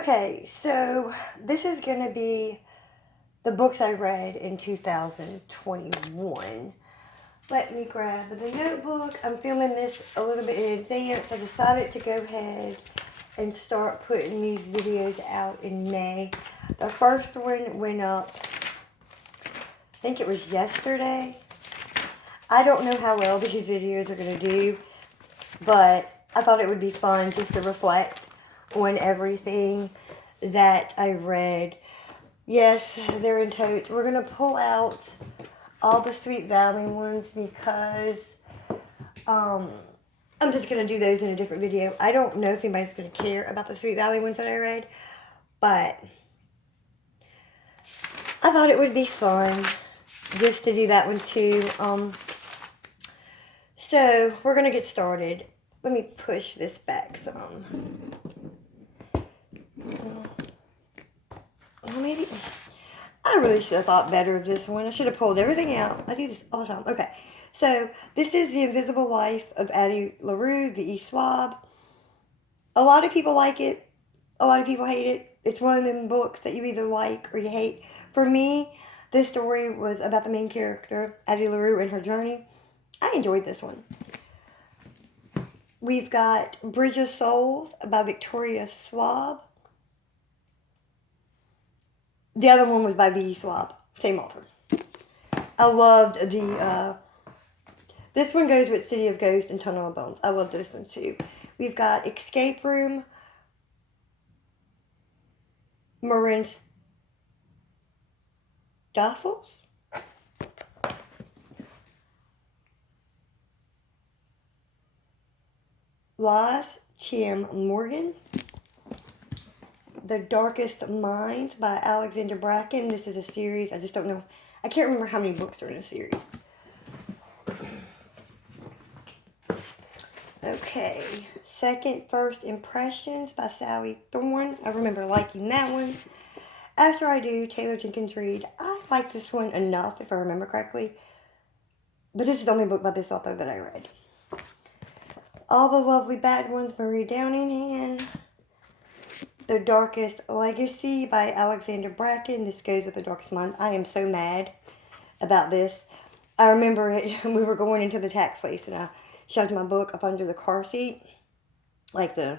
Okay, so this is going to be the books I read in 2021. Let me grab the notebook. I'm filming this a little bit in advance. I decided to go ahead and start putting these videos out in May. The first one went up, I think it was yesterday. I don't know how well these videos are going to do, but I thought it would be fun just to reflect on everything that I read. Yes, they're in totes. We're going to pull out all the Sweet Valley ones because I'm just going to do those in a different video. I don't know if anybody's going to care about the Sweet Valley ones that I read, but I thought it would be fun just to do that one too. So we're going to get started. Let me push this back some. Well, maybe I really should have thought better of this one. I should have pulled everything out. I do this all the time. Okay, so this is The Invisible Life of Addie LaRue, the E-Swab. A lot of people like it. A lot of people hate it. It's one of them books that you either like or you hate. For me, this story was about the main character, Addie LaRue, and her journey. I enjoyed this one. We've got Bridge of Souls by Victoria Schwab. The other one was by V.E. Schwab. Same author. I loved this one goes with City of Ghosts and Tunnel of Bones. I love this one too. We've got Escape Room, Marin Duffels. Lies, Tim Morgan. The Darkest Minds by Alexander Bracken. This is a series. I just don't know. I can't remember how many books are in a series. Okay. Second First Impressions by Sally Thorne. I remember liking that one. After I Do, Taylor Jenkins Reid. I like this one enough, if I remember correctly. But this is the only book by this author that I read. All the Lovely Bad Ones, Marie Downingham. The Darkest Legacy by Alexander Bracken. This goes with The Darkest Mind. I am so mad about this. I remember it. We were going into the tax place and I shoved my book up under the car seat. Like the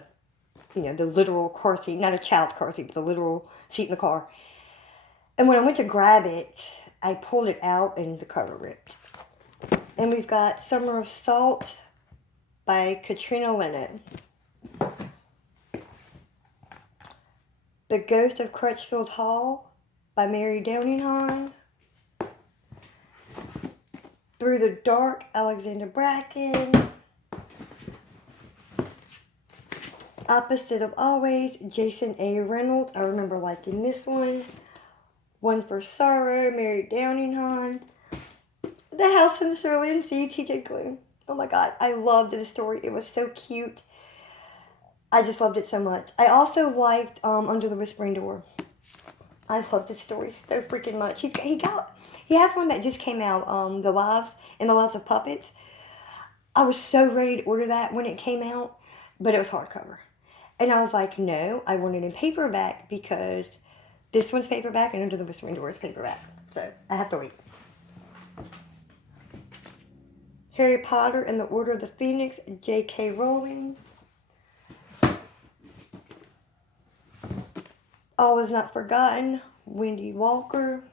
literal car seat. Not a child's car seat, but the literal seat in the car. And when I went to grab it, I pulled it out and the cover ripped. And we've got Summer of Salt by Katrina Lennon. The Ghost of Crutchfield Hall by Mary Downingham. Through the Dark, Alexander Bracken. Opposite of Always, Jason A. Reynolds. I remember liking this one. One for Sorrow, Mary Downingham. The House in the Cerulean Sea, T.J. Klune. Oh my God, I loved this story. It was so cute. I just loved it so much. I also liked Under the Whispering Door. I love this story so freaking much. He has one that just came out, The Lives of Puppets. I was so ready to order that when it came out, but it was hardcover. And I was like, no, I want it in paperback because this one's paperback and Under the Whispering Door is paperback. So I have to wait. Harry Potter and the Order of the Phoenix, J.K. Rowling. All Is Not Forgotten, Wendy Walker.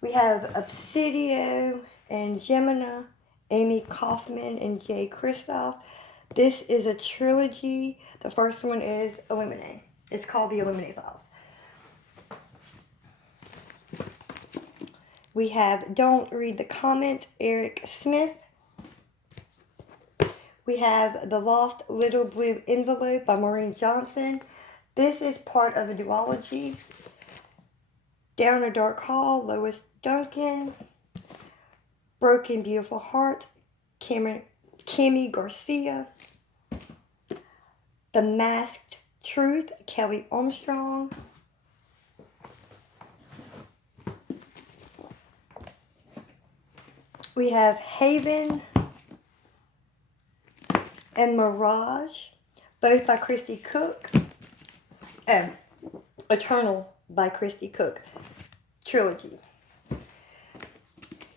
We have Obsidio and Gemina, Amy Kaufman and Jay Kristoff. This is a trilogy. The first one is Illuminae. It's called The Illuminae Files. We have Don't Read the Comment, Eric Smith. We have The Lost Little Blue Envelope by Maureen Johnson. This is part of a duology. Down a Dark Hall, Lois Duncan. Broken Beautiful Heart, Cami Garcia. The Masked Truth, Kelly Armstrong. We have Haven and Mirage, both by Christy Cook. Oh, Eternal by Christy Cook trilogy.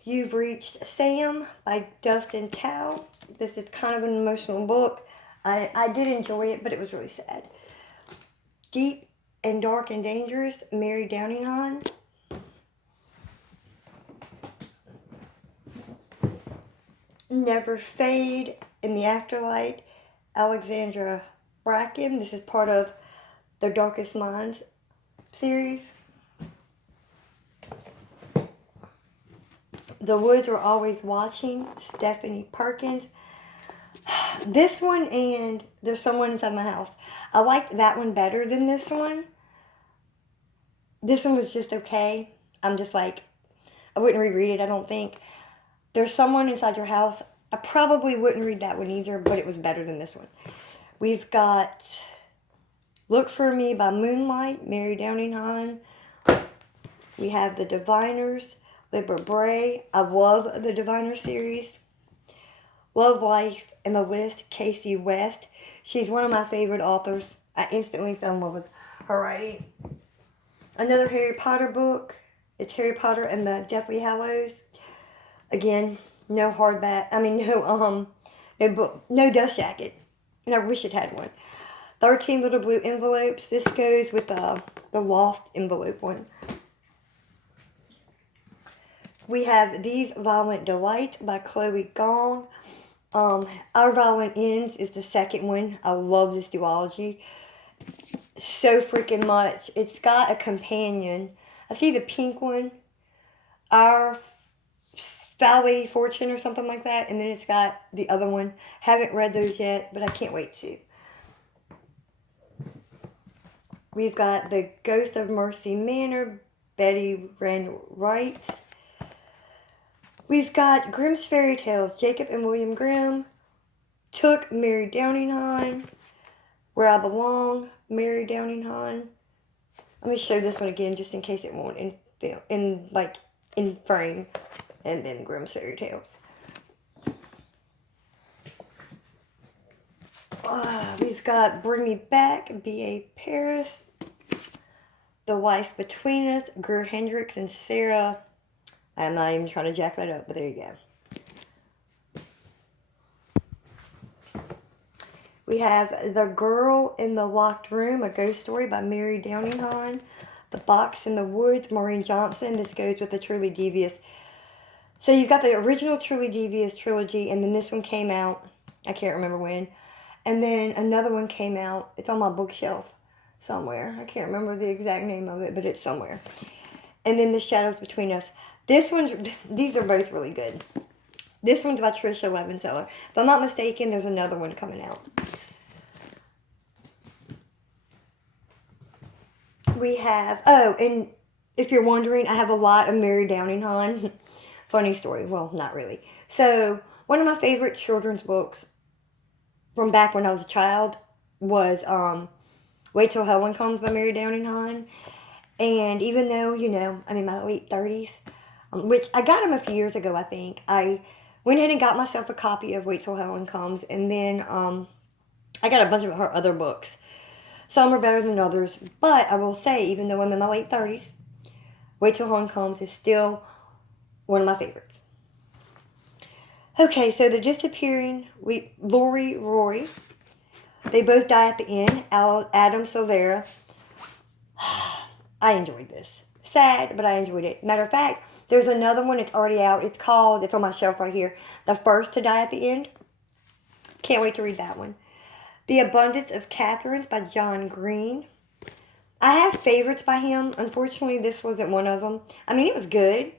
You've Reached Sam by Dustin Tao. This is kind of an emotional book. I did enjoy it, but it was really sad. Deep and Dark and Dangerous, Mary Downingham. Never Fade in the Afterlight, Alexandra Bracken. This is part of the Darkest Minds series. The Woods Were Always Watching, Stephanie Perkins. This one and There's Someone Inside My House. I liked that one better than this one. This one was just okay. I'm just like, I wouldn't reread it, I don't think. There's Someone Inside Your House. I probably wouldn't read that one either, but it was better than this one. We've got Look for Me by Moonlight, Mary Downingham. We have The Diviners, Libra Bray. I love the Diviner series. Love, Life, and the List, Casey West. She's one of my favorite authors. I instantly fell in love with her writing. Another Harry Potter book. It's Harry Potter and the Deathly Hallows. Again, no hardback. No dust jacket. And I wish it had one. 13 Little Blue Envelopes. This goes with the Lost envelope one. We have These Violent Delights by Chloe Gong. Our Violent Ends is the second one. I love this duology so freaking much. It's got a companion. I see the pink one. Our Foul Lady Fortune or something like that. And then it's got the other one. Haven't read those yet, but I can't wait to. We've got The Ghost of Mercy Manor, Betty Rand Wright. We've got Grimm's Fairy Tales, Jacob and William Grimm. Took, Mary Downingham. Where I Belong, Mary Downingham. Let me show this one again just in case it won't in frame. And then Grimm's Fairy Tales. We've got Bring Me Back, B.A. Paris. The Wife Between Us, Greer Hendricks and Sarah. I'm not even trying to jack that up, but there you go. We have The Girl in the Locked Room, a ghost story by Mary Downingham. The Box in the Woods, Maureen Johnson. This goes with the Truly Devious. So you've got the original Truly Devious trilogy, and then this one came out. I can't remember when. And then another one came out. It's on my bookshelf somewhere. I can't remember the exact name of it, but it's somewhere. And then The Shadows Between Us. These are both really good. This one's by Tricia Levenseller. If I'm not mistaken, there's another one coming out. We have, and if you're wondering, I have a lot of Mary Downingham. Funny story. Well, not really. So, one of my favorite children's books from back when I was a child was Wait Till Helen Comes by Mary Downingham. And even though, I'm in my late 30s, which I got them a few years ago, I think, I went ahead and got myself a copy of Wait Till Helen Comes. And then I got a bunch of her other books. Some are better than others. But I will say, even though I'm in my late 30s, Wait Till Helen Comes is still one of my favorites. Okay, so The Disappearing, Lori Rory. They both die at the end. Adam Silvera. I enjoyed this. Sad, but I enjoyed it. Matter of fact, there's another one. It's already out. It's on my shelf right here. The First to Die at the End. Can't wait to read that one. The Abundance of Catherines by John Green. I have favorites by him. Unfortunately, this wasn't one of them. I mean, it was good,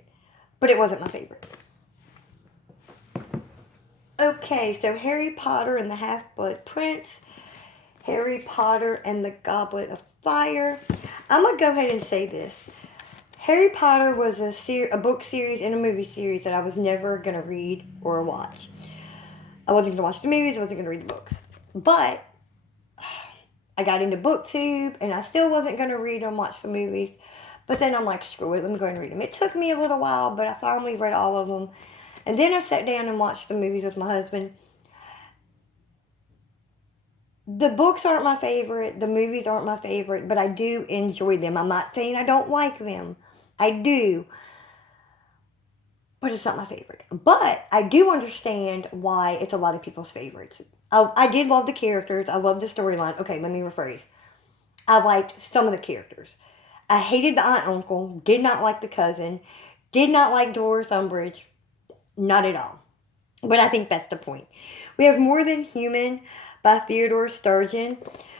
but it wasn't my favorite. Okay, so Harry Potter and the Half-Blood Prince. Harry Potter and the Goblet of Fire. I'm going to go ahead and say this. Harry Potter was a book series and a movie series that I was never going to read or watch. I wasn't going to watch the movies. I wasn't going to read the books. But I got into BookTube, and I still wasn't going to read and watch the movies. But then I'm like, screw it, let me go and read them. It took me a little while, but I finally read all of them. And then I sat down and watched the movies with my husband. The books aren't my favorite. The movies aren't my favorite, but I do enjoy them. I'm not saying I don't like them. I do. But it's not my favorite. But I do understand why it's a lot of people's favorites. I did love the characters. I love the storyline. Okay, let me rephrase. I liked some of the characters. I hated the aunt and uncle. Did not like the cousin. Did not like Dolores Umbridge. Not at all. But I think that's the point. We have More Than Human by Theodore Sturgeon.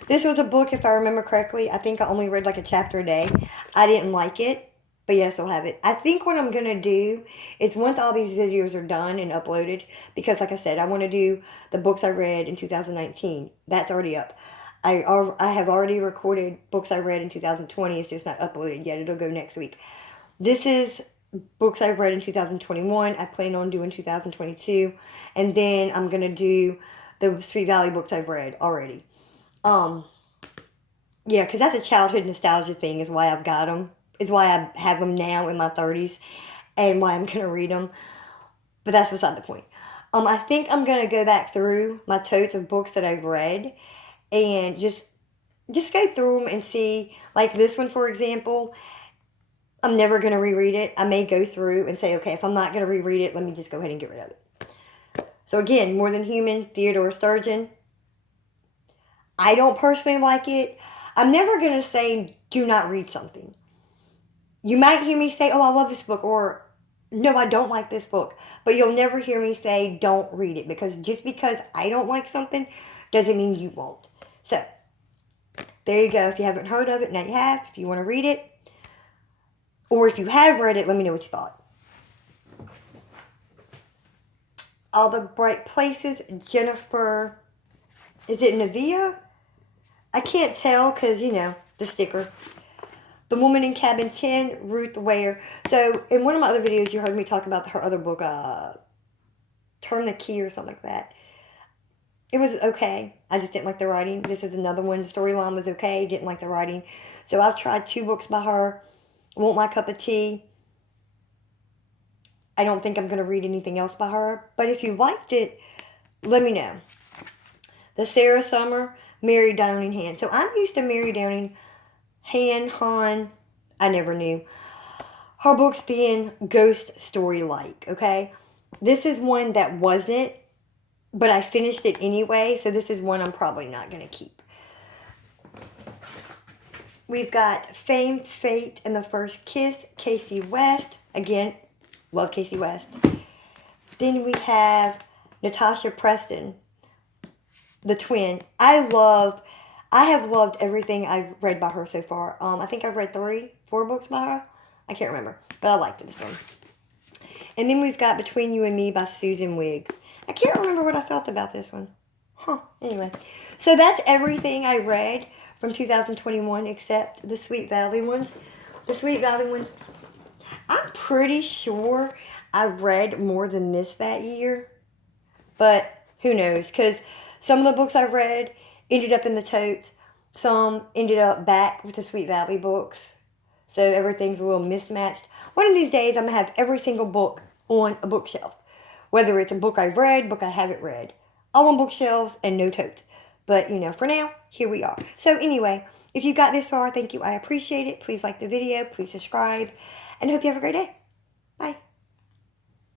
This was a book, if I remember correctly. I think I only read like a chapter a day. I didn't like it, but yes, I'll have it. I think what I'm going to do is once all these videos are done and uploaded, because like I said, I want to do the books I read in 2019. That's already up. I have already recorded books I read in 2020. It's just not uploaded yet. It'll go next week. This is books I've read in 2021. I plan on doing 2022. And then I'm going to do the Sweet Valley books I've read already. Yeah, because that's a childhood nostalgia thing is why I've got them. Is why I have them now in my 30s and why I'm going to read them. But that's beside the point. I think I'm going to go back through my totes of books that I've read and just go through them and see, like this one, for example. I'm never going to reread it. I may go through and say, okay, if I'm not going to reread it, let me just go ahead and get rid of it. So again, More Than Human, Theodore Sturgeon. I don't personally like it. I'm never going to say do not read something. You might hear me say, oh, I love this book, or no, I don't like this book. But you'll never hear me say don't read it, because just because I don't like something doesn't mean you won't. So, there you go. If you haven't heard of it, now you have. If you want to read it, or if you have read it, let me know what you thought. All the Bright Places, Jennifer, is it Navia? I can't tell because, the sticker. The Woman in Cabin 10, Ruth Ware. So, in one of my other videos, you heard me talk about her other book, Turn the Key or something like that. It was okay. I just didn't like the writing. This is another one. The storyline was okay. Didn't like the writing. So, I've tried 2 books by her. Won't my cup of tea. I don't think I'm going to read anything else by her. But if you liked it, let me know. The Sarah Summer, Mary Downing-Han. So I'm used to Mary Downing-Han, I never knew. Her books being ghost story-like, okay? This is one that wasn't, but I finished it anyway. So this is one I'm probably not going to keep. We've got Fame, Fate, and the First Kiss, Casey West. Again, love Casey West. Then we have Natasha Preston, the twin. I have loved everything I've read by her so far. I think I've read 4 books by her. I can't remember, but I liked this one. And then we've got Between You and Me by Susan Wiggs. I can't remember what I felt about this one. Anyway. So that's everything I read from 2021 except the Sweet Valley ones. The Sweet Valley ones, I'm pretty sure I read more than this that year. But who knows? Because some of the books I read ended up in the totes. Some ended up back with the Sweet Valley books. So everything's a little mismatched. One of these days, I'm going to have every single book on a bookshelf. Whether it's a book I've read, book I haven't read. All on bookshelves and no totes. But, for now, here we are. So anyway, if you got this far, thank you. I appreciate it. Please like the video. Please subscribe. And I hope you have a great day. Bye.